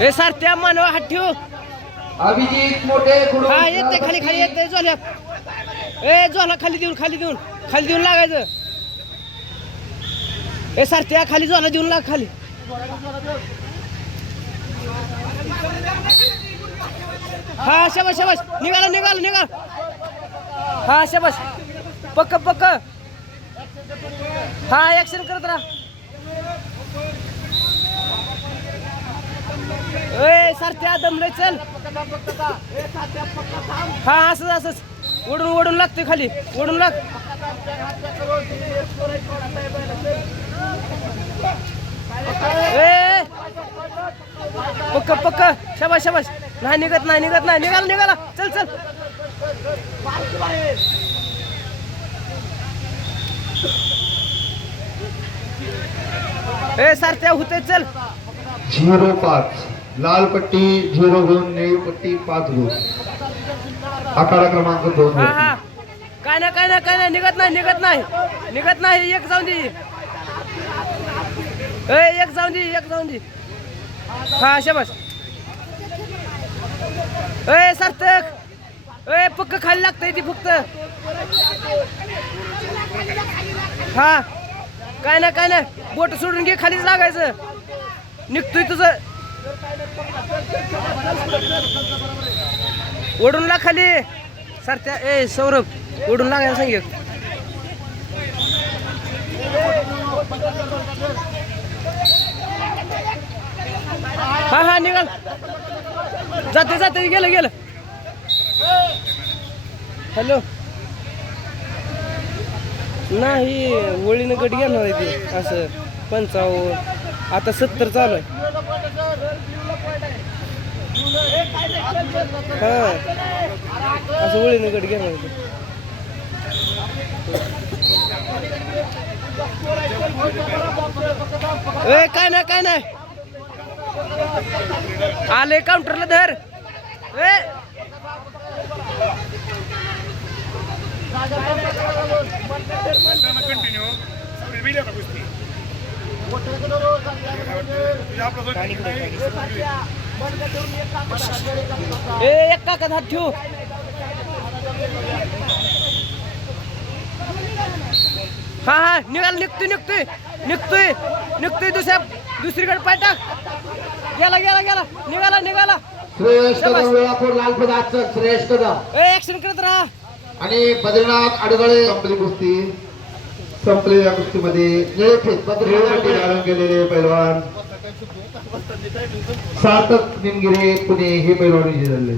हे सर त्या मानव हात ठेव. अभिजित मोठे हा येते खाली खाली येते जोल्यात. ए जोला खाली देऊन लागायचं. ए सर त्या खाली जोला देऊन लाग खाली. हा शाबास निघाला. हा शाबास पक्क. हा ऍक्शन करत राहा. ए सारख्या दमले चल. हा असंच ओढून लागते खाली ओढून लाग. ए पक्क शाबास नाही निघत नाही निघाला चल. ए सारख्या होते चल. 05 लाल पट्टी 0 गुण, निळी पट्टी 5 गुण. आखाडा क्रमांक 2. हा काय नाही निघत नाही. एक जाऊन दे. हा शाबास. ए सार्थक ए पक्क खाली लागतंय ती फक्त. हा काय नाही बोट सोडून घे खालीच लागायचं. निघतोय तुझं. ओढून लाग खाली सारख्या. ए सौरभ ओढून लागायला सांग. हा निघाल. जाते गेलं. हॅलो नाही वळीनं गट घेणार आहे ते असं 55 आता 70 चालू आहे. हा असं वळीनं गट घेणार आहे. ए काय नाही आले काउंटरला धर. ए एक काकात हात ठेवू. हा निघाल निघतोय दुसरीकडे पाय टाक. गेला निघाला. श्रेष्ठ वेळापूर लाल पदार्थ श्रेष्ठ ऍक्शन करत राहा. आणि बद्रीनाथ अडगळे संपलेल्या कुस्तीमध्ये निळेपट्टी धारण केलेले पैलवान सार्थक निमगिरे पुणे हे पैलवान विजयी झाले.